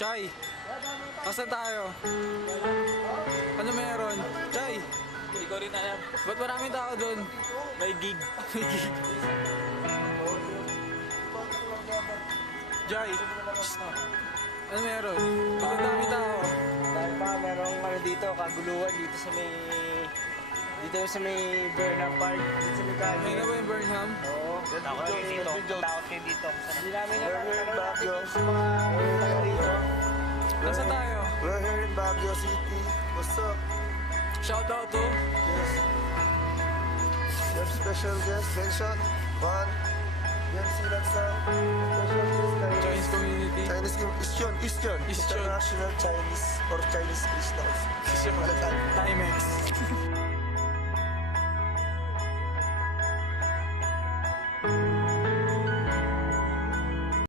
Chay, asan tayo? Ano meron? Chay, Hindi ko rin alam. ba't maraming tao doon? May gig. May gig. Jai, ano meron? Ba't ang dami tao? Dahil pa, merong ano dito, kaguluhan dito sa may Burnham Park, dito sa may May Kanye. na ba yung Burnham? Oo. Takot kayo dito. Takot kayo dito. Hindi namin We're here in Baguio. sa mga taga rito. Nasaan tayo? We're here in Baguio City. What's up? Shout out to Yes. Your special guest, Benshot, Van, Yan Silaksang, special guest, Chinese community. Chinese, Eastern, Eastern. International Chinese or Chinese Christians. Timex.